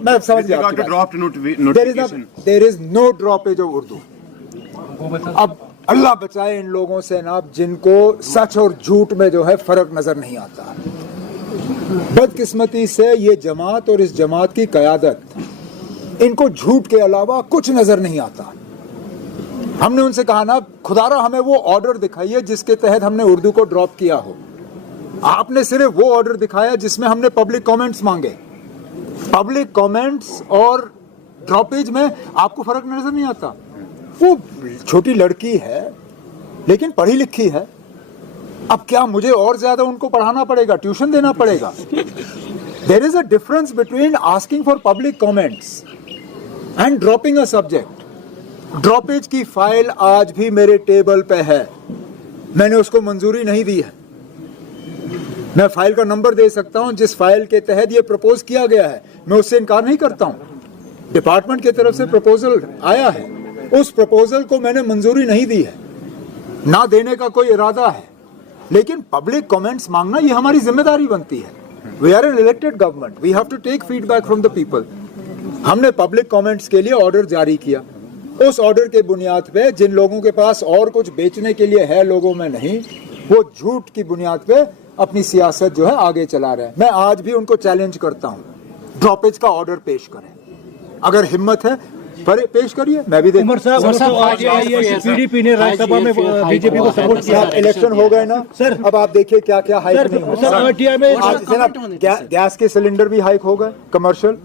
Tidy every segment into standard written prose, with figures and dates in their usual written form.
मैं समझ गया, there is no droppage of Urdu. अब अल्लाह बचाए इन लोगों से ना जिनको सच और झूठ में जो है फर्क नजर नहीं आता। बदकिस्मती से ये जमात और इस जमात की क़यादत इनको झूठ के अलावा कुछ नजर नहीं आता। हमने उनसे कहा ना, खुदारा हमें वो ऑर्डर दिखाइए जिसके तहत हमने उर्दू को ड्रॉप किया हो। आपने सिर्फ वो ऑर्डर दिखाया जिसमें हमने पब्लिक कमेंट्स मांगे। पब्लिक कमेंट्स और ड्रॉपेज में आपको फर्क नजर नहीं आता। वो छोटी लड़की है लेकिन पढ़ी लिखी है। अब क्या मुझे और ज्यादा उनको पढ़ाना पड़ेगा, ट्यूशन देना पड़ेगा? There is a difference between asking for public comments and dropping a subject. Droppage की फाइल आज भी मेरे टेबल पे है, मैंने उसको मंजूरी नहीं दी है। मैं फाइल का नंबर दे सकता हूं जिस फाइल के तहत ये प्रपोज किया गया है, मैं उससे इनकार नहीं करता हूं। डिपार्टमेंट की तरफ से प्रपोजल आया है, उस प्रपोजल को मैंने मंजूरी नहीं दी है, ना देने का कोई इरादा है। लेकिन पब्लिक कमेंट्स मांगना ये हमारी जिम्मेदारी बनती है। We are an elected government, we have to take feedback from the people. हमने पब्लिक कमेंट्स के लिए ऑर्डर जारी किया। उस ऑर्डर के बुनियाद पे जिन लोगों के पास और कुछ बेचने के लिए है, लोगों में नहीं, वो झूठ की बुनियाद पे अपनी सियासत जो है आगे चला रहे हैं। मैं आज भी उनको चैलेंज करता हूँ, ड्रॉपेज का ऑर्डर पेश करें। अगर हिम्मत है पेश करिए, मैं भी देखूं। पीडीपी ने राज्यसभा में बीजेपी को सपोर्ट किया। इलेक्शन हो गए ना सर, अब आप देखिए क्या क्या हाइक नहीं हो। गैस के सिलेंडर भी हाइक हो गए, कमर्शियल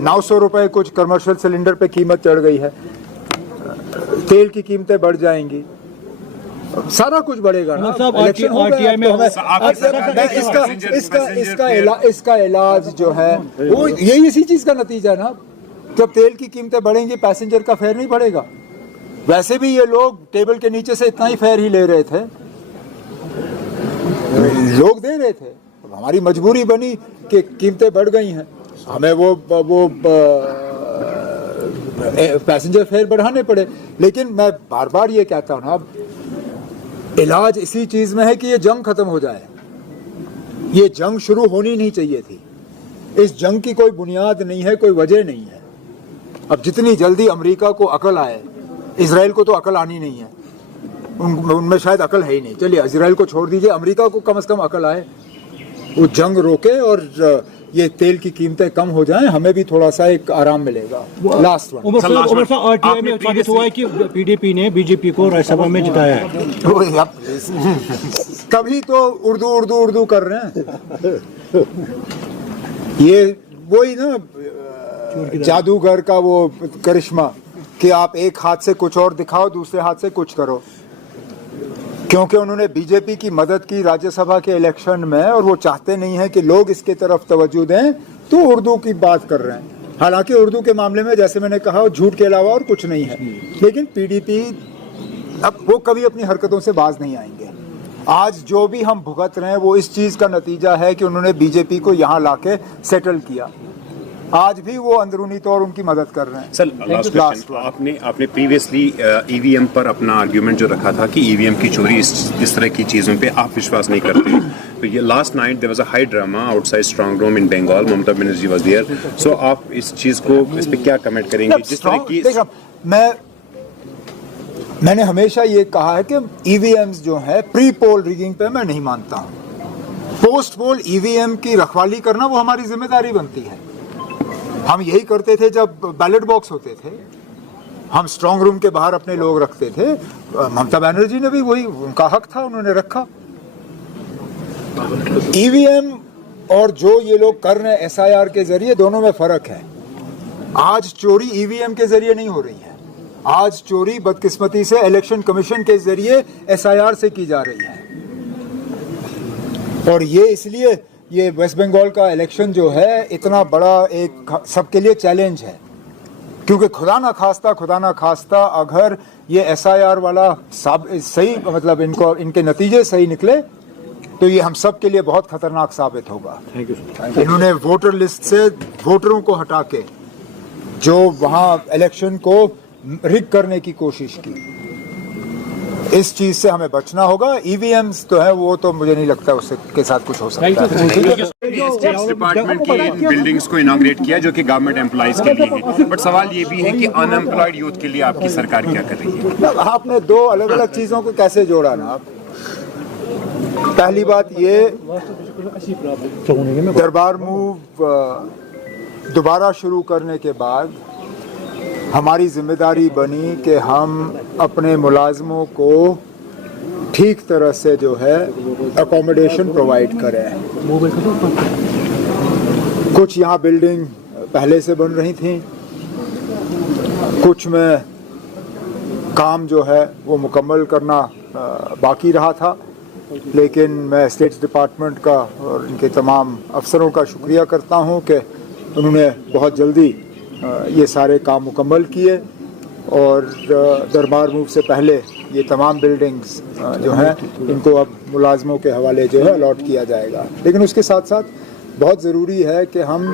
900 रुपए कुछ कमर्शियल सिलेंडर पे कीमत चढ़ गई है। तेल की कीमतें बढ़ जाएंगी, सारा कुछ बढ़ेगा ना। इलेक्शन हो गए, इसका इलाज जो है वो यही इसी चीज का नतीजा है ना। जब तेल की कीमतें बढ़ेंगी, पैसेंजर का फेयर नहीं बढ़ेगा। वैसे भी ये लोग टेबल के नीचे से इतना ही फेयर ही ले रहे थे, लोग दे रहे थे। हमारी मजबूरी बनी कि कीमतें बढ़ गई हैं, हमें वो पैसेंजर फेयर बढ़ाने पड़े। लेकिन मैं बार बार ये कहता हूँ ना, इलाज इसी चीज में है कि ये जंग खत्म हो जाए। ये जंग शुरू होनी नहीं चाहिए थी। इस जंग की कोई बुनियाद नहीं है, कोई वजह नहीं है। अब जितनी जल्दी अमेरिका को अकल आए, इजराइल को तो अकल आनी नहीं है, उनमें शायद अकल है ही नहीं। चलिए इजराइल को छोड़ दीजिए, अमेरिका को कम से कम अकल आए, वो जंग रोके और ये तेल की कीमतें कम हो जाएं, हमें भी थोड़ा सा एक आराम मिलेगा। लास्ट वन, आरटीआई में साबित हुआ है कि पीडीपी ने बीजेपी को राज्यसभा में जिताया है। कभी तो उर्दू कर रहे हैं। ये वही ना जादूगर का वो करिश्मा कि आप एक हाथ से कुछ और दिखाओ, दूसरे हाथ से कुछ करो। क्योंकि उन्होंने बीजेपी की मदद की राज्यसभा के इलेक्शन में और वो चाहते नहीं है कि लोग इसके तरफ तवज्जो दें, तो उर्दू की बात कर रहे हैं। हालांकि उर्दू के मामले में जैसे मैंने कहा झूठ के अलावा और कुछ नहीं है। लेकिन पीडीपी अब वो कभी अपनी हरकतों से बाज नहीं आएंगे। आज जो भी हम भुगत रहे हैं वो इस चीज का नतीजा है कि उन्होंने बीजेपी को यहाँ लाके सेटल किया। आज भी वो अंदरूनी तौर उनकी मदद कर रहे हैं। सर लास्ट क्वेश्चन, आपने प्रीवियसली ईवीएम पर अपना आर्ग्यूमेंट जो रखा था कि ईवीएम की चोरी इस तरह की चीजों पे आप विश्वास नहीं करते। तो ये last night there was a high drama outside strong room in Bengal, Mamata Banerjee was there. So आप इस चीज को, इस पे क्या कमेंट करेंगे? जिस तरह की मैंने हमेशा ये कहा है कि ईवीएम्स जो है प्री पोल रिगिंग पे मैं नहीं मानता हूँ। पोस्ट पोल ईवीएम की रखवाली करना वो हमारी जिम्मेदारी बनती है। हम यही करते थे जब बैलेट बॉक्स होते थे, हम स्ट्रांग रूम के बाहर अपने लोग रखते थे। ममता बनर्जी ने भी वही, उनका हक था, उन्होंने रखा। ईवीएम और जो ये लोग कर रहे हैं एसआईआर के जरिए, दोनों में फर्क है। आज चोरी ईवीएम के जरिए नहीं हो रही है, आज चोरी बदकिस्मती से इलेक्शन कमीशन के जरिए एसआईआर से की जा रही है। और ये इसलिए ये वेस्ट बंगाल का इलेक्शन जो है इतना बड़ा एक सबके लिए चैलेंज है, क्योंकि खुदा ना खास्ता अगर ये एसआईआर वाला सही, मतलब इनके नतीजे सही निकले तो ये हम सब के लिए बहुत खतरनाक साबित होगा। इन्होंने वोटर लिस्ट से वोटरों को हटा के जो वहाँ इलेक्शन को रिग करने की कोशिश की, इस चीज से हमें बचना होगा। ईवीएम्स तो है, वो तो मुझे नहीं लगता उसके साथ कुछ हो सकता है। स्टेट्स डिपार्टमेंट की बिल्डिंग्स को इनॉग्रेट किया जो कि गवर्नमेंट एम्प्लॉइज के लिए है, बट सवाल ये भी है कि अनएम्प्लॉयड यूथ के लिए आपकी सरकार क्या कर रही है? आपने दो अलग अलग चीज़ों को कैसे जोड़ा ना आप? पहली बात ये, दरबार मूव दोबारा शुरू करने के बाद हमारी जिम्मेदारी बनी कि हम अपने मुलाजमों को ठीक तरह से जो है अकोमोडेशन प्रोवाइड करें। कुछ यहाँ बिल्डिंग पहले से बन रही थी, कुछ में काम जो है वो मुकम्मल करना बाकी रहा था, लेकिन मैं स्टेट्स डिपार्टमेंट का और इनके तमाम अफसरों का शुक्रिया करता हूँ कि उन्होंने बहुत जल्दी ये सारे काम मुकम्मल किए और दरबार मूव से पहले ये तमाम बिल्डिंग्स जो हैं इनको अब मुलाजमों के हवाले जो है अलॉट किया जाएगा। लेकिन उसके साथ साथ बहुत ज़रूरी है कि हम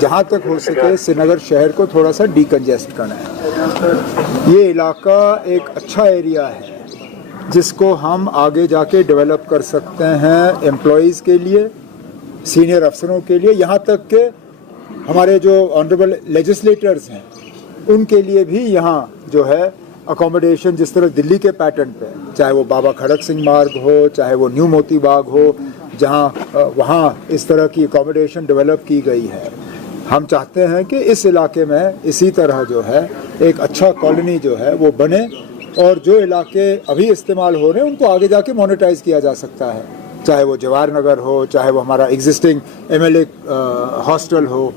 जहाँ तक हो सके श्रीनगर शहर को थोड़ा सा डीकंजेस्ट करें। ये इलाका एक अच्छा एरिया है जिसको हम आगे जाके डेवलप कर सकते हैं एम्प्लॉइज़ के लिए, सीनियर अफसरों के लिए, यहाँ तक कि हमारे जो ऑनरेबल लेजिस्लेटर्स हैं उनके लिए भी यहाँ जो है अकोमोडेशन, जिस तरह दिल्ली के पैटर्न पे, चाहे वो बाबा खड़क सिंह मार्ग हो, चाहे वो न्यू मोती बाग हो, जहाँ वहाँ इस तरह की अकोमोडेशन डेवलप की गई है। हम चाहते हैं कि इस इलाके में इसी तरह जो है एक अच्छा कॉलोनी जो है वो बने और जो इलाके अभी इस्तेमाल हो रहे हैं उनको आगे जाके मोनेटाइज किया जा सकता है, चाहे वो जवाहर नगर हो, चाहे वो हमारा एग्जिस्टिंग MLA हॉस्टल हो।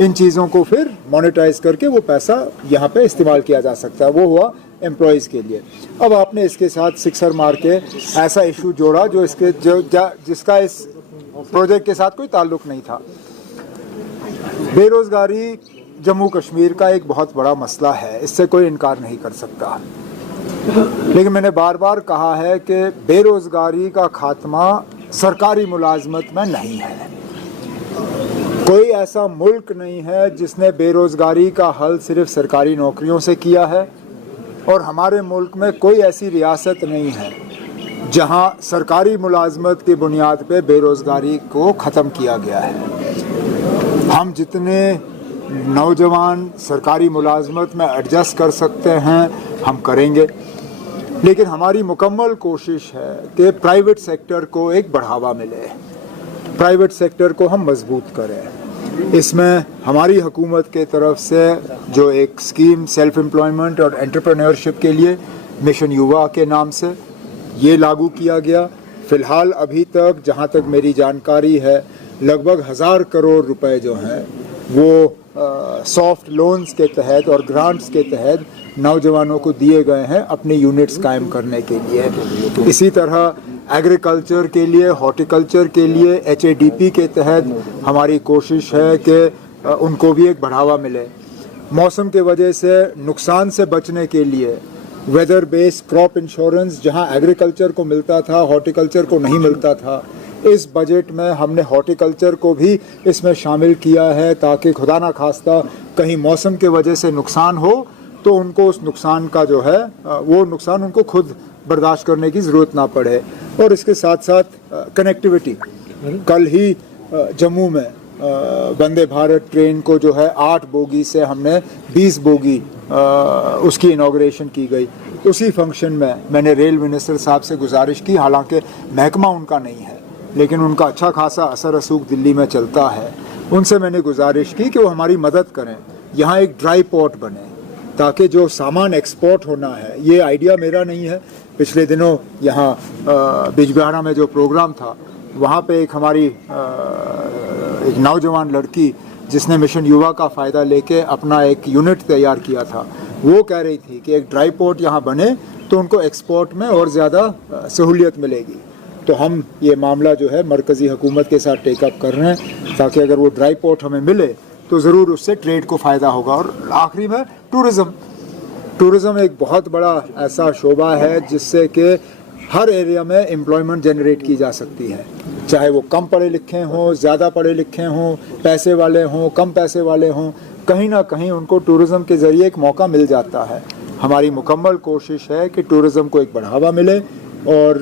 इन चीज़ों को फिर मोनेटाइज करके वो पैसा यहाँ पे इस्तेमाल किया जा सकता है। वो हुआ एम्प्लॉयज़ के लिए। अब आपने इसके साथ सिक्सर मार के ऐसा इशू जोड़ा जो इसके जिसका इस प्रोजेक्ट के साथ कोई ताल्लुक नहीं था। बेरोज़गारी जम्मू कश्मीर का एक बहुत बड़ा मसला है, इससे कोई इनकार नहीं कर सकता, लेकिन मैंने बार बार कहा है कि बेरोज़गारी का खात्मा सरकारी मुलाजमत में नहीं है। कोई ऐसा मुल्क नहीं है जिसने बेरोज़गारी का हल सिर्फ सरकारी नौकरियों से किया है, और हमारे मुल्क में कोई ऐसी रियासत नहीं है जहां सरकारी मुलाजमत की बुनियाद पे बेरोज़गारी को ख़त्म किया गया है। हम जितने नौजवान सरकारी मुलाजमत में एडजस्ट कर सकते हैं हम करेंगे, लेकिन हमारी मुकम्मल कोशिश है कि प्राइवेट सेक्टर को एक बढ़ावा मिले, प्राइवेट सेक्टर को हम मजबूत करें। इसमें हमारी हुकूमत के तरफ से जो एक स्कीम सेल्फ एम्प्लॉयमेंट और एंटरप्रेन्योरशिप के लिए मिशन युवा के नाम से ये लागू किया गया। फ़िलहाल अभी तक जहाँ तक मेरी जानकारी है लगभग 1000 करोड़ रुपए जो हैं वो सॉफ्ट लोन्स के तहत और ग्रांट्स के तहत नौजवानों को दिए गए हैं अपने यूनिट्स कायम करने के लिए। इसी तरह एग्रीकल्चर के लिए, हॉर्टिकल्चर के लिए HADP के तहत हमारी कोशिश है कि उनको भी एक बढ़ावा मिले। मौसम के वजह से नुकसान से बचने के लिए वेदर बेस्ड क्रॉप इंश्योरेंस जहां एग्रीकल्चर को मिलता था, हॉर्टिकल्चर को नहीं मिलता था, इस बजट में हमने हॉर्टिकल्चर को भी इसमें शामिल किया है ताकि खुदा ना खास्ता कहीं मौसम के वजह से नुकसान हो तो उनको उस नुकसान का जो है वो नुकसान उनको खुद बर्दाश्त करने की ज़रूरत ना पड़े। और इसके साथ साथ कनेक्टिविटी, कल ही जम्मू में वंदे भारत ट्रेन को जो है 8 बोगी से हमने 20 बोगी उसकी इनॉग्रेशन की गई। उसी फंक्शन में मैंने रेल मिनिस्टर साहब से गुजारिश की, हालांकि महकमा उनका नहीं है लेकिन उनका अच्छा खासा असर रसूख दिल्ली में चलता है, उनसे मैंने गुजारिश की कि वो हमारी मदद करें, यहाँ एक ड्राई पोर्ट बने ताकि जो सामान एक्सपोर्ट होना है, ये आइडिया मेरा नहीं है। पिछले दिनों यहाँ बिजबिहारा में जो प्रोग्राम था वहाँ पे एक हमारी एक नौजवान लड़की जिसने मिशन युवा का फ़ायदा लेके अपना एक यूनिट तैयार किया था, वो कह रही थी कि एक ड्राई पोर्ट यहाँ बने तो उनको एक्सपोर्ट में और ज़्यादा सहूलियत मिलेगी। तो हम ये मामला जो है मरकज़ी हुकूमत के साथ टेकअप कर रहे हैं ताकि अगर वो ड्राई पोर्ट हमें मिले तो ज़रूर उससे ट्रेड को फ़ायदा होगा। और आखिरी में टूरिज़म एक बहुत बड़ा ऐसा शोबा है जिससे कि हर एरिया में एम्प्लॉयमेंट जनरेट की जा सकती है, चाहे वो कम पढ़े लिखे हों, ज़्यादा पढ़े लिखे हों, पैसे वाले हों, कम पैसे वाले हों, कहीं ना कहीं उनको टूरिज़म के ज़रिए एक मौका मिल जाता है। हमारी मुकम्मल कोशिश है कि टूरिज़म को एक बढ़ावा मिले और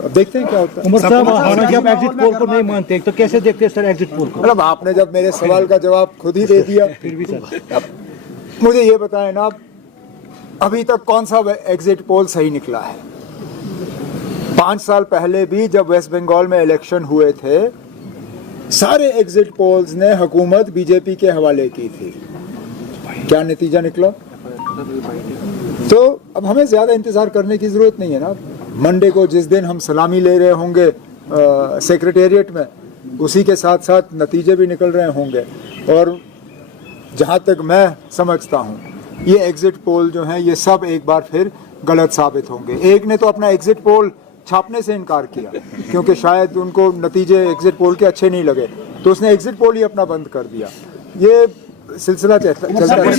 अब देखते हैं क्या होता है। उमर साहब, हालांकि आप एग्जिट पोल को नहीं मानते तो कैसे देखते हैं सर एग्जिट पोल को? मतलब आपने जब मेरे सवाल का जवाब खुद ही दे दिया, फिर भी सर अब मुझे ये बताएं ना, अभी तक कौन सा एग्जिट पोल सही निकला है? 5 साल पहले भी जब वेस्ट बंगाल में इलेक्शन हुए थे, सारे एग्जिट पोल्स ने हुकूमत बीजेपी के हवाले की थी। क्या नतीजा निकला? तो अब हमें ज्यादा इंतजार करने की जरूरत नहीं है ना। मंडे को जिस दिन हम सलामी ले रहे होंगे सेक्रेटेरिएट में, उसी के साथ साथ नतीजे भी निकल रहे होंगे। और जहां तक मैं समझता हूं, ये एग्जिट पोल जो हैं ये सब एक बार फिर गलत साबित होंगे। एक ने तो अपना एग्जिट पोल छापने से इनकार किया क्योंकि शायद उनको नतीजे एग्जिट पोल के अच्छे नहीं लगे, तो उसने एग्जिट पोल ही अपना बंद कर दिया। ये सिलसिला चलता है।